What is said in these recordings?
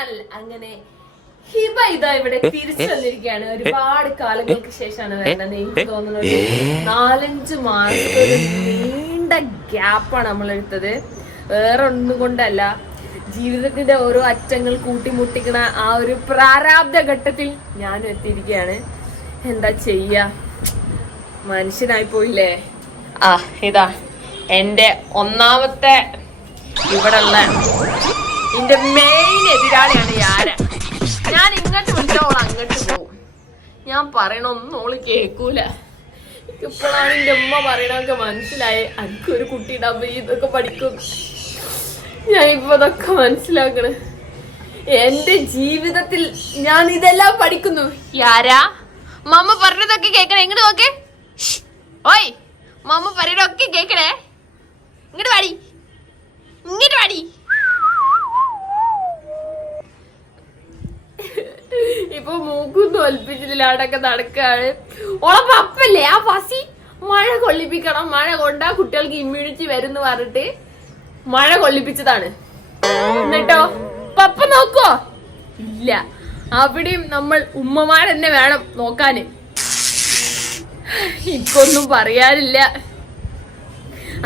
Channel അങ്ങനെ ഹിബ ഇതാ ഇവിടെ തിരിച്ചു വന്നിരിക്കുകയാണ്. ഒരുപാട് കാലങ്ങൾക്ക് ശേഷമാണ് വരുന്നത് എനിക്ക് തോന്നുന്നത് നാലഞ്ച് മാസത്തെ ഒരു നീണ്ട ഗ്യാപ്പാണ് നമ്മൾ എടുത്തത് വേറെ ഒന്നും കൊണ്ടല്ല. ജീവിതത്തിന്റെ ഓരോ അറ്റങ്ങൾ കൂട്ടിമുട്ടിക്കണ ആ ഒരു പ്രാരാബ്ധ ഘട്ടത്തിൽ ഞാനും എത്തിയിരിക്കുകയാണ്. എന്താ ചെയ്യാ? മനുഷ്യനായി പോയില്ലേ? ആ ഇതാ. എന്റെ ഒന്നാമത്തെ ഇവിടെ ഉള്ള എന്റെ മെയിൻ എതിരാളിയാണ് യാര ഞാൻ ഇങ്ങോട്ട് വിളിച്ചോൾ അങ്ങോട്ട് പോവും. ഞാൻ പറയണൊന്നും ഓൾ കേക്കൂല. ഇപ്പോഴാണ് എന്റെ ഉമ്മ പറയണൊക്കെ മനസ്സിലായി. എനിക്കൊരു കുട്ടി ഉണ്ടാവുമ്പോ ഈ ഇതൊക്കെ പഠിക്കും. ഞാൻ ഇപ്പൊ ഇതൊക്കെ മനസ്സിലാക്കണേ. എന്റെ ജീവിതത്തിൽ ഞാൻ ഇതെല്ലാം പഠിക്കുന്നു. യാരാ? മമ്മ പറഞ്ഞതൊക്കെ കേക്കണേ. ഇങ്ങോട്ട് നോക്കേ. ഓയ്. മമ്മ പറയണൊക്കെ കേക്കണേ. ഇങ്ങോട്ട് വാടി. ഇങ്ങോട്ട് വാടി. ഇപ്പൊ മൂക്കും തോൽപ്പിച്ചില്ലാടൊക്കെ നടക്കാണ്. ഓളെ പപ്പല്ലേ? ആ പസി മഴ കൊള്ളിപ്പിക്കണം. മഴ കൊണ്ടാ കുട്ടികൾക്ക് ഇമ്മ്യൂണിറ്റി വരും പറഞ്ഞിട്ട് മഴ കൊള്ളിപ്പിച്ചതാണ്. എന്നിട്ടോ? പപ്പ നോക്കോ ഇല്ല. അവിടെയും നമ്മൾ ഉമ്മമാരെന്നെ വേണം നോക്കാന്. ഇപ്പൊന്നും പറയാനില്ല.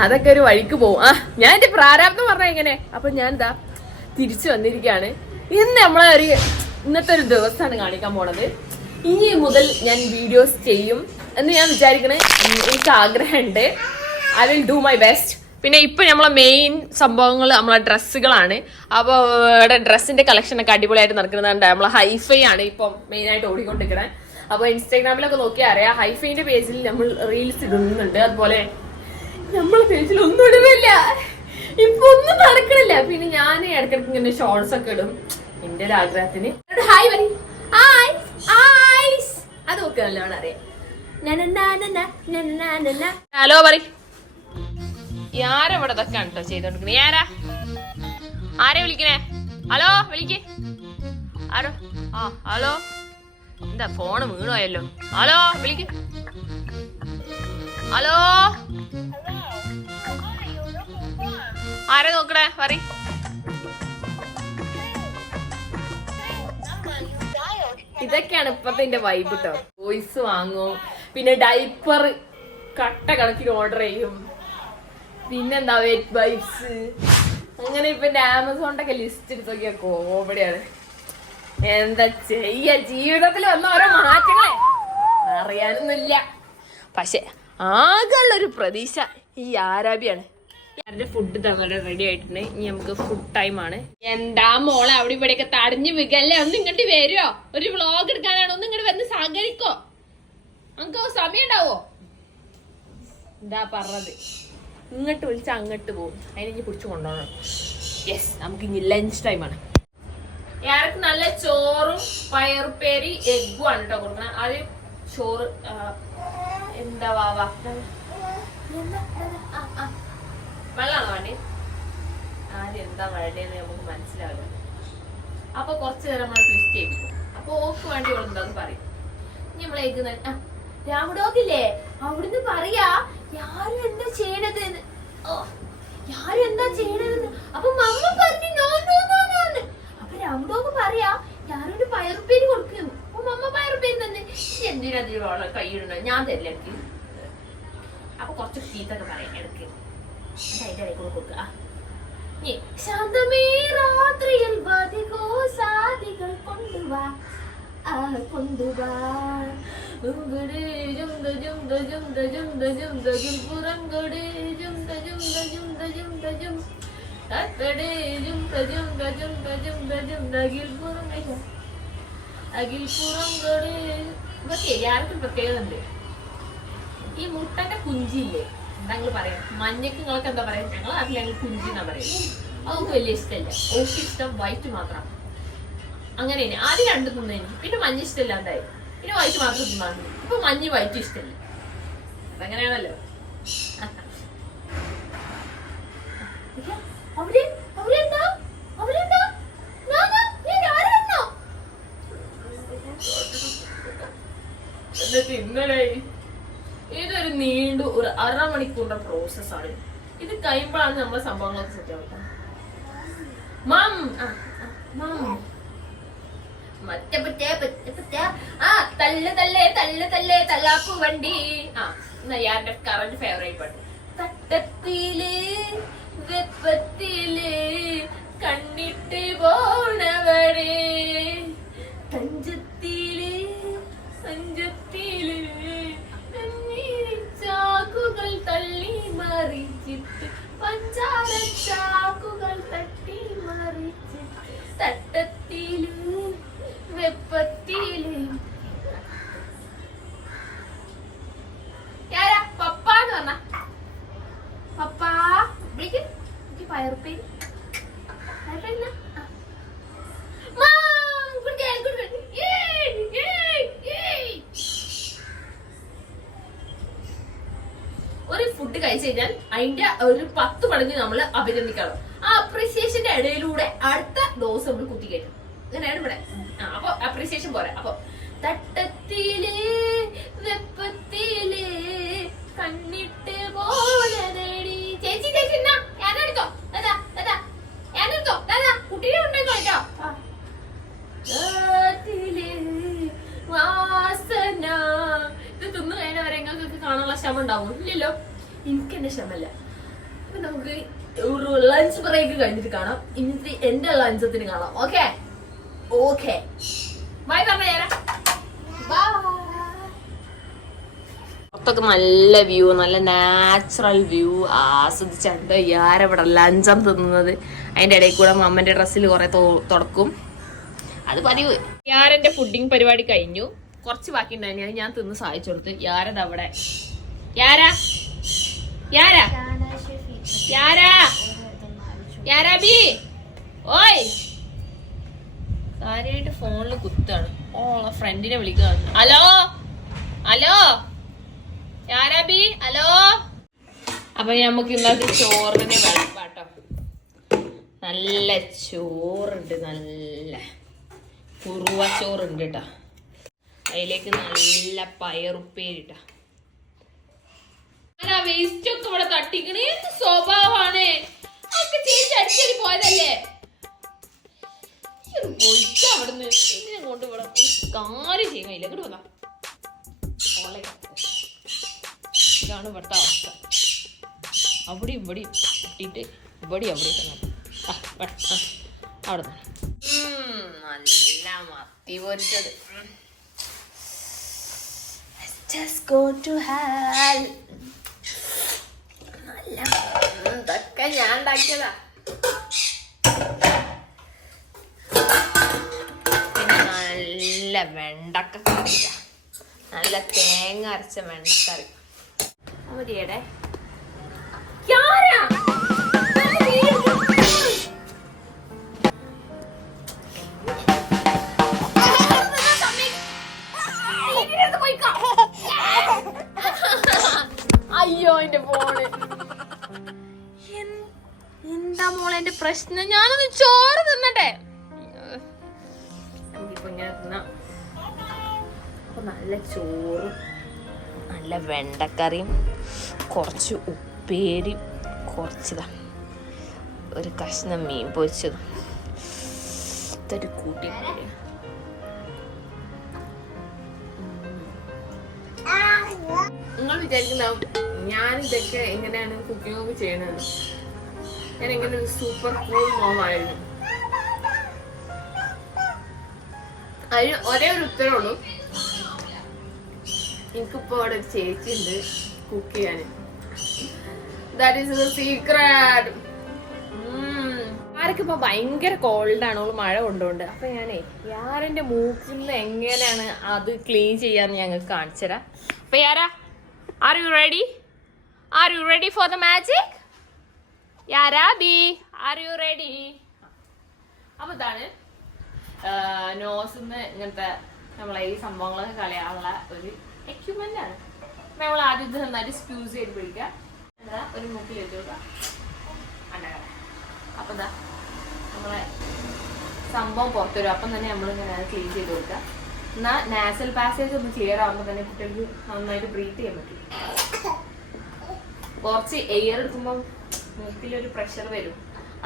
അതൊക്കെ ഒരു വഴിക്ക് പോവും. ആ ഞാൻ എന്റെ പ്രാരാബ്ദം പറഞ്ഞ എങ്ങനെ? അപ്പൊ ഞാൻ എന്താ തിരിച്ചു വന്നിരിക്കുകയാണ് ഇന്ന് നമ്മളെ ഒരു ഇന്നത്തെ ഒരു ദിവസമാണ് കാണിക്കാൻ പോണത്. ഇനി മുതൽ ഞാൻ വീഡിയോസ് ചെയ്യും എന്ന് ഞാൻ വിചാരിക്കണേ. എനിക്ക് ആഗ്രഹമുണ്ട്. I will do my best പിന്നെ ഇപ്പൊ നമ്മളെ മെയിൻ സംഭവങ്ങൾ നമ്മളെ ഡ്രസ്സുകളാണ് അപ്പോൾ ഇവിടെ ഡ്രസ്സിന്റെ കളക്ഷൻ ഒക്കെ അടിപൊളിയായിട്ട് നടക്കുന്നുണ്ട് നമ്മളെ ഹൈഫൈ ആണ് ഇപ്പം മെയിൻ ആയിട്ട് ഓടിക്കൊണ്ടിരിക്കണേ. അപ്പോൾ ഇൻസ്റ്റാഗ്രാമിലൊക്കെ നോക്കിയാൽ അറിയാം ഹൈഫൈന്റെ പേജിൽ നമ്മൾ റീൽസ് ഇടുന്നുണ്ട്. അതുപോലെ നമ്മളെ പേജിൽ ഒന്നും ഇടുന്നില്ല. ഇപ്പൊ ഒന്നും നടക്കണില്ല. പിന്നെ ഞാൻ ഇടയ്ക്കിടയ്ക്ക് ഇങ്ങനെ ഷോർട്സ് ഒക്കെ ഇടും. എന്റെ ഒരു ആഗ്രഹത്തിന് ഹായ് വരി അത് ഒക്കെ നല്ലോണം അറിയാം ഹലോ പറ ആരവിടെ ഇതൊക്കെ കേട്ടോ ചെയ്തോണ്ടിരിക്കുന്നത് ആരാ? ആരെ വിളിക്കണേ? ഹലോ വിളിക്ക്. ആരോ? ആ ഹലോ. എന്താ ഫോണ് വീണോയല്ലോ ഹലോ വിളിക്ക്. ഹലോ. ആരെ നോക്കണേ? പറ ഇതൊക്കെയാണ് ഇപ്പത്തെ എന്റെ വൈബ് കേട്ടോ വോയിസ് വാങ്ങും. പിന്നെ ഡൈപ്പർ കട്ട കണക്കിന് ഓർഡർ ചെയ്യും. പിന്നെന്താ വെറ്റ് വൈബ്സ് അങ്ങനെ ഇപ്പൊ എന്റെ ആമസോണിന്റെ ലിസ്റ്റ് എടുത്ത് നോക്കിയാ കോമഡിയാണ് എന്താ ചെയ്യ? ജീവിതത്തിൽ വന്ന ഓരോ മാറ്റങ്ങളെ അറിയാനൊന്നുമില്ല. പക്ഷെ ആകെയുള്ളൊരു പ്രതീക്ഷ ഈ ആരാബിയാണ്. എന്റെ ഫുഡ് തന്നെ റെഡി ആയിട്ടുണ്ട്. ഇനി നമുക്ക് ഫുഡ് ടൈം ആണ്. എന്താ മോളെ അവിടെ ഇവിടെയൊക്കെ തടഞ്ഞു വികല്ലേ ഒന്ന് ഇങ്ങോട്ട് വരുമോ ഒരു വ്ളോഗ് എടുക്കാനാണോ. ഒന്ന് ഇങ്ങോട്ട് വന്ന് സഹകരിക്കോ. നമുക്ക് സമയം ഉണ്ടാവോ? എന്താ പറഞ്ഞത്? ഇങ്ങോട്ട് വിളിച്ച അങ്ങോട്ട് പോകും. അതിനെ ഇനി പിടിച്ചു കൊണ്ടുപോകണം. യെസ് നമുക്ക് ഇനി ലഞ്ച് ടൈമാണ് ഇയാൾക്ക് നല്ല ചോറും പയറുപ്പേരി എഗ്ഗും ആണ് കേട്ടോ കൊടുക്കണം. ആദ്യം ചോറ് എന്താ വാവ? വെള്ളമാണോ വേണ്ടി എന്താ നമുക്ക് മനസ്സിലാവില്ല. അപ്പൊ കുറച്ച് നേരം നമ്മൾ ട്വിസ്റ്റ് ചെയ്യിപ്പിക്കും അപ്പൊ ഓക്ക് വേണ്ടി എന്താന്ന് പറയും. ഇനി നമ്മൾ അവിടുന്ന് പറയാ യാരും എന്താ ചെയ്യണത് ഓ യാരും എന്താ ചെയ്യണത് അപ്പൊ മമ്മ പറഞ്ഞു നോ നോ നോ. അപ്പൊ രാമുഡോക്ക് പറയാ യാരോട് പയറുപ്പേര് കൊടുക്കുന്നു. അപ്പൊ മമ്മ പയറുപ്പേര് തന്നെ എന്തിനാ കൈയിടണോ ഞാൻ തരില്ല അപ്പൊ കുറച്ച് ചീത്തൊക്കെ പറയാം ഇടയ്ക്ക്. അതിന്റെ ഇടയിൽ കൂടെ കൊടുക്കുക രാത്രിയിൽ വധികോ സാധികൾ കൊണ്ടുവാ കൊണ്ടുവാ ഉങ്കട് ജുംദ ജുംദ ജുംദ ജുംദ ജുംദ ജുംപുറങ്കട് ജുംദ ജുംദ ജുംദ ജുംദ ജും തത്തട് ജുംദ ജുംദ ജുംദ ജുംദ ജുംദ അകിൽപുറം അകിൽപുറങ്കട് ഇതൊക്കെ ആർക്കും പ്രത്യേകത ഉണ്ട് ഈ മുട്ടന്റെ കുഞ്ചിയില്ലേ പറയും. പറയാം മഞ്ഞക്ക് നിങ്ങൾക്ക് എന്താ പറയാ? ഞങ്ങൾ നാട്ടിൽ ഞങ്ങൾ കുഞ്ചി എന്നാ പറയുന്നത് അതൊക്കെ വലിയ ഇഷ്ടമല്ല ഓക്ക് ഇഷ്ടം വൈറ്റ് മാത്രം. അങ്ങനെ തന്നെ ആദ്യം രണ്ട് തിന്നേനി പിന്നെ മഞ്ഞ ഇഷ്ടമില്ലാണ്ടായി. പിന്നെ വൈറ്റ് മാത്രം തിന്നാണ് ഇപ്പൊ മഞ്ഞ വൈറ്റ് ഇഷ്ടമില്ല. അതങ്ങനെയാണല്ലോ അവിടെ അവിടെ എന്താ അവിടെ എന്താ നാ, നാ, നീ ആരെ വന്നോ? എന്നിട്ട് ഇന്നലെ ഇതൊരു നീണ്ടു ഒരു അരമണിക്കൂറിന്റെ പ്രോസസ് ആണ്. ഇത് കഴിയുമ്പോഴാണ് നമ്മളെ സംഭവങ്ങളൊക്കെ സെറ്റ് ആവുക മാം. മാം. മറ്റേ ഫേവറേറ്റ് പാട്ട് തട്ടത്തിൽ വെപ്പത്തിൽ കഴിഞ്ഞാൽ അതിന്റെ ഒരു പത്ത് മടങ്ങ് നമ്മൾ അഭിനന്ദിക്കണം. ആ അപ്രീസിയേഷന്റെ ഇടയിലൂടെ അടുത്ത ഡോസ് നമ്മൾ കുത്തിക്കയറ്റും അങ്ങനെയാണ് ഇവിടെ. അപ്പൊ അപ്രീസിയേഷൻ പോരാ. അപ്പൊ തട്ടത്തിലേ വെപ്പത്തിലേ കണ്ണിട്ട് പോലെ ചേച്ചി ചേച്ചി ഞാനെടുത്തോ ഞാനെടുത്തോ ദാദാ കുട്ടീനെ ഉണ്ടായിക്കോ കേട്ടോ. വാസന. ഇത് തിന്നു കഴിഞ്ഞാൽ കാണാനുള്ള ഇല്ലല്ലോ. എനിക്ക് എന്റെ ക്ഷമല്ല അപ്പൊ നമുക്ക് ഒരു ലഞ്ച് ബ്രേക്ക് കഴിഞ്ഞിട്ട് കാണാം. ഇന്നത്തെ എന്റെ ലഞ്ചത്തിന് കാണാം. ഓക്കെ ഓക്കെ ബൈ പറഞ്ഞ പുറത്തൊക്കെ നല്ല വ്യൂ നല്ല നാച്ചുറൽ വ്യൂ ആസ്വദിച്ചുണ്ട് ആരവിടെ ലഞ്ചം തിന്നുന്നത്? അതിന്റെ ഇടയിൽ കൂടെ അമ്മന്റെ ഡ്രസ്സിൽ കുറെ തുടക്കും. അത് പതിവ്. യാരന്റെ ഫുഡിങ് പരിപാടി കഴിഞ്ഞു. കുറച്ച് ബാക്കി ഉണ്ടായിരുന്നു അത് ഞാൻ തിന്ന് സഹായിച്ചു കൊടുത്ത് യാരത് അവിടെ? യാരാ? യാരാ? യാരാ? യാരാ ബി? ഓയ്. കാര്യമായിട്ട് ഫോണിൽ കുത്താണ്. ഓളെ ഫ്രണ്ടിനെ വിളിക്കുകയാണ് ഹലോ? ഹലോ? യാരാ ബി? ഹലോ? അപ്പൊ നമുക്ക് ഇന്നത്തെ ചോറിന് വെള്ളപ്പാട്ടോ നല്ല ചോറുണ്ട് നല്ല. കുറുവ ചോറുണ്ട് കേട്ടോ അതിലേക്ക് നല്ല പയറുപ്പേരിട്ടാ. വേസ്റ്റ് ഒക്കെ ഇവിടെ തട്ടിക്കണ. എന്ത് സ്വഭാവമാണ്? ഒക്കെ ചേച്ചി അടിച്ചേരി പോയതല്ലേ? അവിടുന്ന് ഇതിനെ കൊണ്ട് ഇവിടെ കാര്യം ചെയ്യുന്നില്ല ഇങ്ങോട്ട് വന്നാ. ഇതാണ് ഇവിടുത്തെ അവസ്ഥ. അവിടെ ഇവിടെ ഇട്ടിട്ട് ഇവിടെ. അവിടെ അവിടെ നല്ല മത്തി പൊരിച്ചത്. just go to. ഇതൊക്കെ ഞാൻ ഉണ്ടാക്കിയതാ? പിന്നെ നല്ല വെണ്ടക്ക കറിയ. നല്ല തേങ്ങ അരച്ച വെണ്ടക്കറി. മതിയടെ യാരാ അയ്യോ എന്റെ ഫോണ് മോളെ എന്റെ പ്രശ്നം. ഞാനൊന്ന് ചോറ് തിന്നട്ടെ. നമുക്കിപ്പോ ഇങ്ങനെ തിന്നാം. അപ്പൊ നല്ല ചോറും നല്ല വെണ്ടക്കറിയും കുറച്ച് ഉപ്പേരി കുറച്ചതാ. ഒരു കഷ്ണം മീൻ പൊരിച്ചതും. ഇതൊരു കൂട്ടി നിങ്ങൾ വിചാരിക്കുന്നു ഞാൻ ഇതൊക്കെ എങ്ങനെയാണ് കുക്കിംഗ് ഒക്കെ ചെയ്യണത് ഞാൻ ഒരു സൂപ്പർ കൂൾ മോമായിരുന്നു അതിന് ഒരേ ഒരു ഉത്തരവുള്ളൂ എനിക്കിപ്പോ അവിടെ ഒരു ചേച്ചി ഉണ്ട് കുക്ക് ചെയ്യാന് ദാറ്റ് ഈസ് സീക്രട്ട് ആരൊക്കെ ഇപ്പൊ ഭയങ്കര കോൾഡ് ആണ്. ഓൾ മഴ കൊണ്ടുകൊണ്ട് അപ്പൊ ഞാനേ യാറിന്റെ മൂക്കിൽ നിന്ന് എങ്ങനെയാണ് അത് ക്ലീൻ ചെയ്യാന്ന് ഞങ്ങൾക്ക് കാണിച്ചുതരാം. അപ്പൊ യാരാ? Are you ready are you ready for the magic യാരാ ബി ആർ യു റെഡി അപ്പൊ ഇതാണ് നോസിന്ന് ഇങ്ങനത്തെ നമ്മളെ ഈ സംഭവങ്ങളൊക്കെ കളയാനുള്ള ഒരു എക്യുപ്മെന്റ് ആണ്. നമ്മൾ ആദ്യം ഇത് നന്നായിട്ട് സ്ക്യൂസ് ചെയ്ത് പിടിക്കുക. എന്താ ഒരു മുക്കിൽ വെച്ച് കൊടുക്കുക. അപ്പൊ എന്താ നമ്മളെ സംഭവം പുറത്തു വരും. അപ്പം തന്നെ നമ്മൾ ഇങ്ങനെ ക്ലീൻ ചെയ്ത് കൊടുക്കുക. എന്നാൽ നാസൽ പാസേജ് ഒന്ന് ക്ലിയർ ആകുമ്പോൾ തന്നെ കുട്ടികൾക്ക് നന്നായിട്ട് ബ്രീത്ത് ചെയ്യാൻ പറ്റും. കുറച്ച് എയർ എടുക്കുമ്പോൾ മൂക്കിലൊരു പ്രഷർ വരും.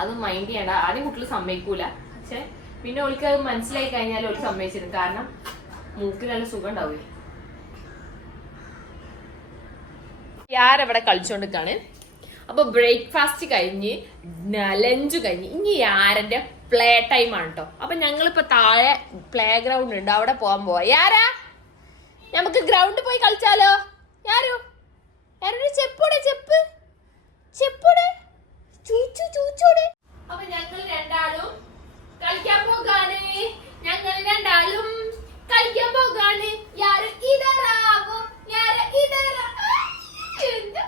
അത് മൈൻഡ് ചെയ്യണ്ട. ആദ്യം കുട്ടികൾ സമ്മതിക്കൂല. പക്ഷെ പിന്നെ ഓൾക്ക് അത് മനസ്സിലായി കഴിഞ്ഞാൽ ഓൾക്ക് സമ്മതിച്ചിരുന്നു കാരണം മൂക്കിൽ നല്ല സുഖം ഉണ്ടാവില്ല ആരവിടെ കളിച്ചോണ്ടിരിക്കാണ്? അപ്പൊ ബ്രേക്ക്ഫാസ്റ്റ് കഴിഞ്ഞ് ലഞ്ച് കഴിഞ്ഞ് ഇനി ആരന്റെ പ്ലേ ടൈം ആണ് കേട്ടോ അപ്പൊ ഞങ്ങളിപ്പോ താഴെ പ്ലേ ഗ്രൗണ്ട് ഉണ്ട്. അവിടെ പോകാൻ പോവാ. യാരാ നമുക്ക് ഗ്രൗണ്ട് പോയി കളിച്ചാലോ? യാരോ യാരുടെ ചെപ്പോടെ ചെപ്പ്? ചെപ്പോടെ? ചൂച്ചു ചൂച്ചോടെ? അപ്പൊ ഞങ്ങൾ രണ്ടാളും കളിക്കാൻ പോകാണ്. ഞങ്ങൾ രണ്ടാളും കളിക്കാൻ പോകാണ്. യാര് ഇതറാവോ? ഇതറാ. എന്താ.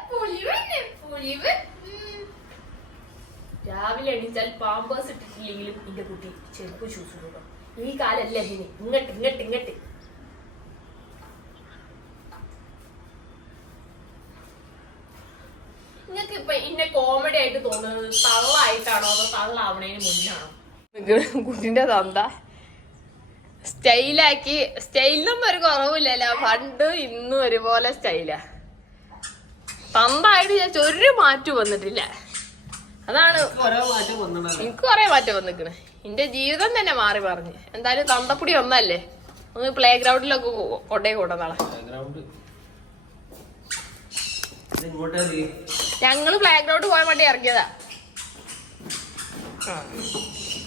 രാവിലെ എണീച്ചാൽ പാമ്പേഴ്സ് ഇട്ടിട്ടില്ലെങ്കിലും എന്റെ കുട്ടി ചെരുപ്പ് ചൂസ് ഈ കാലല്ല ഇതിന്. ഇങ്ങട്ട് ഇങ്ങട്ട് ഇങ്ങട്ട് നിങ്ങൾക്ക് ഇപ്പൊ ഇന്നെ കോമഡി ആയിട്ട് തോന്നുന്നത് തള്ളായിട്ടാണോ അതോ തള്ളാവണേന് മുന്നാണോ? കുട്ടിന്റെ തന്ത. സ്റ്റൈലാക്കി സ്റ്റൈലിനൊന്നും ഒരു കുറവില്ലല്ലോ. പണ്ട് ഇന്നും ഒരുപോലെ സ്റ്റൈലാ. തന്തായിട്ട് ഞാൻ ഒരു മാറ്റം വന്നിട്ടില്ല. അതാണ്. എനിക്ക് കുറെ മാറ്റം വന്നിക്കണ്. എന്റെ ജീവിതം തന്നെ മാറി പറഞ്ഞു എന്തായാലും തന്തപ്പൊടി ഒന്നല്ലേ? ഒന്ന് പ്ലേ ഗ്രൗണ്ടിലൊക്കെ കൊണ്ടേ കൂടാ Background. ഞങ്ങൾ പ്ലേ ഗ്രൗണ്ട് പോകാൻ വേണ്ടി ഇറങ്ങിയതാ.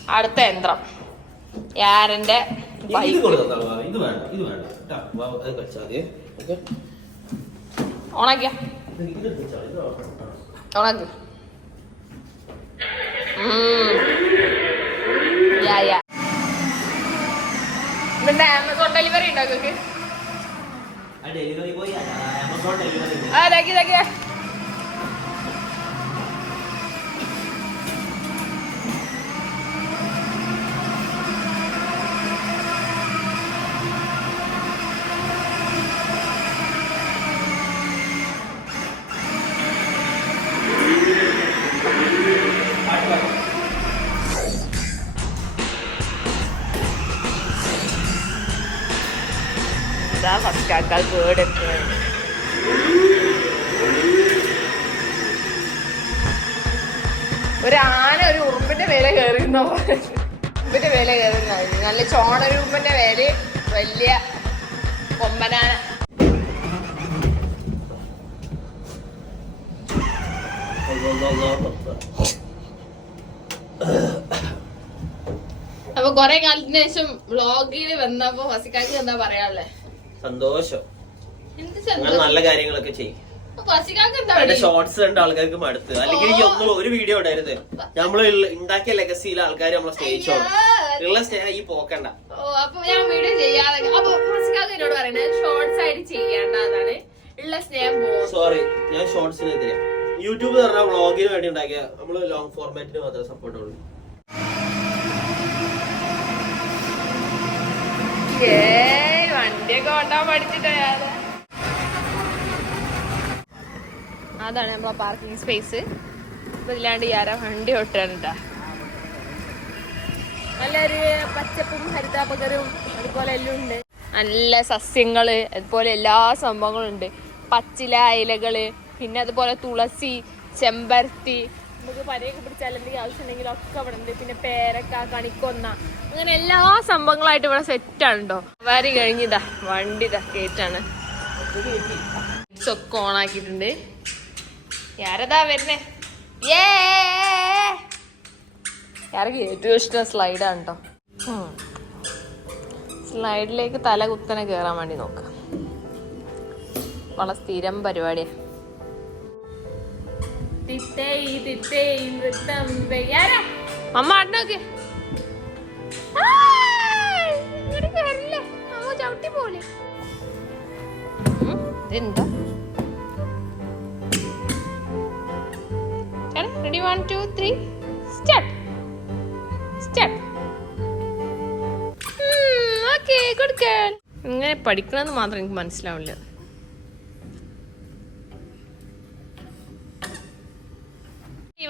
അടുത്ത യന്ത്രം. യാരന്റെ ഓണാക്കിയ. ഓണാക്ക് ഡെലിവറി ഉണ്ടോ നിങ്ങൾക്ക്? ആ ഡെലിവറി ബോയ് ആമസോൺ ഡെലിവറി ആ ഇതാക്കി ഇതാക്കി ഇതാ ഫസ്റ്റ് കേട് എത്തുന്നത് ഒരു ആന ഒരു ഉറുമ്പിന്റെ വില കയറിയിരുന്ന പോലെ ഉറുമ്പിന്റെ വില കയറുന്ന നല്ല ചോണരുമ്പിന്റെ വില വലിയ കൊമ്പനാന. അപ്പൊ കൊറേ കാലത്തിന് ശേഷം വ്ളോഗിൽ വന്നപ്പോ ഫസിക്കാക്ക് എന്താ പറയാനുള്ളേ? സന്തോഷം. നിങ്ങൾ നല്ല കാര്യങ്ങളൊക്കെ ചെയ്യും. ഷോർട്സ് കണ്ട ആൾക്കാർക്ക് മടുത്ത്. അല്ലെങ്കിൽ എനിക്ക് ഒന്നും ഒരു വീഡിയോ ഉണ്ടായിരുന്നു. നമ്മൾ ഉണ്ടാക്കിയ ലെഗസിയിലെ ആൾക്കാർ നമ്മളെ സ്നേഹിച്ചോ ഉള്ള സ്നേഹം ഈ പോക്കണ്ട. സോറി ഞാൻ ഷോർട്സിനെതിരെ യൂട്യൂബ് പറഞ്ഞ വ്ളോഗിന് വേണ്ടി ഉണ്ടാക്കിയ നമ്മൾ ലോങ് ഫോർമാറ്റിന് മാത്രമേ സപ്പോർട്ട് ഉള്ളൂ. ഏയ് വണ്ടിയൊക്കെ ഓട്ടാൻ പഠിച്ചിട്ടോ അതാണ് നമ്മളെ പാർക്കിംഗ് സ്പേസ് ഇപ്പൊ ഇല്ലാണ്ട് ആരാ വണ്ടി ഓട്ടാനുണ്ടാ നല്ലൊരു പച്ചപ്പും ഹരിതാപകരവും അതുപോലെ എല്ലാം ഉണ്ട്. നല്ല സസ്യങ്ങൾ അതുപോലെ എല്ലാ സംഭവങ്ങളും ഉണ്ട്. പച്ചില ഇലകൾ പിന്നെ അതുപോലെ തുളസി ചെമ്പരത്തി. നമുക്ക് പനിയൊക്കെ പിടിച്ചാൽ എന്തെങ്കിലും ആവശ്യമുണ്ടെങ്കിലും ഒക്കെ അവിടെ ഉണ്ട്. പിന്നെ പേരക്ക കണിക്കൊന്ന അങ്ങനെ എല്ലാ സംഭവങ്ങളായിട്ട് ഇവിടെ സെറ്റ് കേട്ടോ വരി കഴിഞ്ഞിതാ വണ്ടി ഇതാ കേറ്റാണ് ഒക്കെ ഓൺ ഓണാക്കിയിട്ടുണ്ട് ആരതാ വരുന്നേ? ഏ ആർക്ക് ഏറ്റവും ഇഷ്ടം സ്ലൈഡാണ് കേട്ടോ സ്ലൈഡിലേക്ക് തല കുത്തനെ കേറാൻ വേണ്ടി നോക്കാം. വളരെ സ്ഥിരം പരിപാടിയാ. അമ്മ പോലെ ഇതെന്താ? Ready one two three start start okay good girl ഇങ്ങനെ പഠിക്കണമെന്ന് മാത്രം എനിക്ക് മനസ്സിലാവില്ല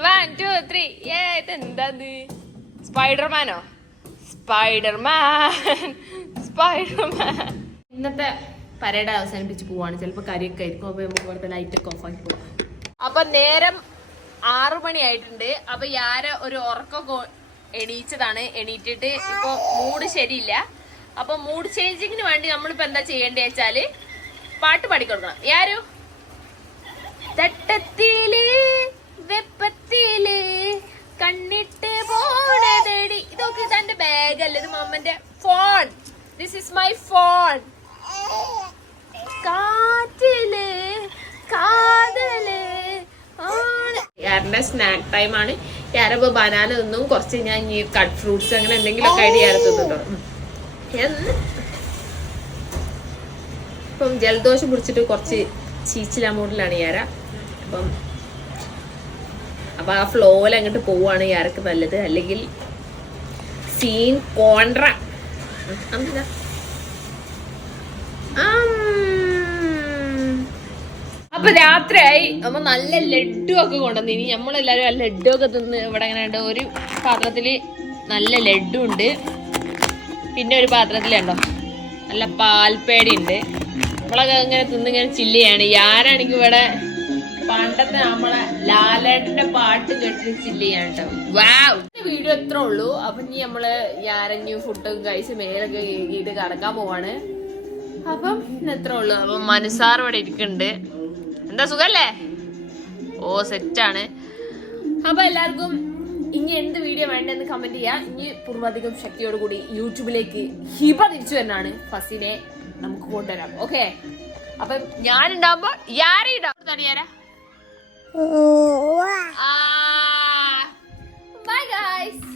വൺ ടു ത്രീ ഏ ഇതെന്താത് സ്പൈഡർമാനോ സ്പൈഡർമാൻ സ്പൈഡർമാൻ ഇന്നത്തെ പരേഡ് അവസാനിപ്പിച്ച് പോവാണ്. ചിലപ്പോൾ കരിയൊക്കെ ആയിരിക്കും. അപ്പൊ നമുക്ക് ഇവിടുത്തെ ലൈറ്റ് ഒക്കെ ഓഫ് ആക്കി പോവാം. അപ്പൊ നേരം ആറു മണി ആയിട്ടുണ്ട്. അപ്പൊ യാര ഒരു ഉറക്കൊക്കെ എണീച്ചതാണ്. എണീറ്റിട്ട് ഇപ്പൊ മൂഡ് ശരിയില്ല. അപ്പൊ മൂഡ് ചേഞ്ചിങ്ങിന് വേണ്ടി നമ്മളിപ്പോ എന്താ ചെയ്യേണ്ടത് വെച്ചാൽ പാട്ട് പാടിക്കൊടുക്കണം യാരു തട്ടത്തിൽ സ്നാക്ക് ടൈം ആണ് യാരപ്പോ ബനാന തിന്നും. കുറച്ച് ഞാൻ ഈ കട്ട് ഫ്രൂട്ട്സ് അങ്ങനെ എന്തെങ്കിലും ഒക്കെ യാര തിന്നിട്ടോ. ഇപ്പം ജലദോഷം പിടിച്ചിട്ട് കുറച്ച് ചീച്ചില മൂടിലാണ് അര. അപ്പം അപ്പൊ ആ ഫ്ലോയിൽ അങ്ങോട്ട് പോവാണ് അരക്ക് നല്ലത്. അല്ലെങ്കിൽ സീൻ കോൺട്ര. എന്തിനാ അപ്പൊ രാത്രിയായി. നമ്മ നല്ല ലഡു ഒക്കെ കൊണ്ടുവന്നു. ഇനി നമ്മളെല്ലാരും ആ ലഡു ഒക്കെ തിന്ന് ഇവിടെ അങ്ങനെ ഒരു പാത്രത്തിൽ നല്ല ലഡു ഉണ്ട് പിന്നെ ഒരു പാത്രത്തിലുണ്ടോ നല്ല പാൽപ്പേടി ഉണ്ട് നമ്മളൊക്കെ ഇങ്ങനെ തിന്ന് ഇങ്ങനെ ചില്ലയാണ് ആരാണെങ്കിൽ ഇവിടെ പണ്ടത്തെ നമ്മളെ ലാലേട്ടന്റെ പാട്ട് കേട്ടിട്ട് ചില്ലയാണ് കേട്ടോ വാവ് വീഡിയോ എത്ര ഉള്ളൂ. അപ്പൊ ഇനി നമ്മൾ ഞാരഞ്ഞു ഫുഡൊക്കെ കഴിച്ച് മേലൊക്കെ കഴുകിയിട്ട് കടക്കാൻ പോവാണ്. അപ്പം ഇന്ന് എത്ര ഉള്ളു. അപ്പം മനുസാർ ഇവിടെ ഇരിക്കുന്നുണ്ട്. എന്താ സുഖല്ലേ? ഓ സെറ്റാണ്. അപ്പൊ എല്ലാവർക്കും ഇനി എന്ത് വീഡിയോ വേണ്ടെന്ന് കമന്റ് ചെയ്യാം. ഇനി പൂർവാധികം ശക്തിയോടുകൂടി യൂട്യൂബിലേക്ക് ഹിബ തിരിച്ചു തന്നെയാണ് ഫസിനെ നമുക്ക് കൊണ്ടുവരാം. ഓക്കെ അപ്പൊ ഞാനുണ്ടാവുമ്പോ യാരെ തനിയാരാ ബൈ ഗൈസ്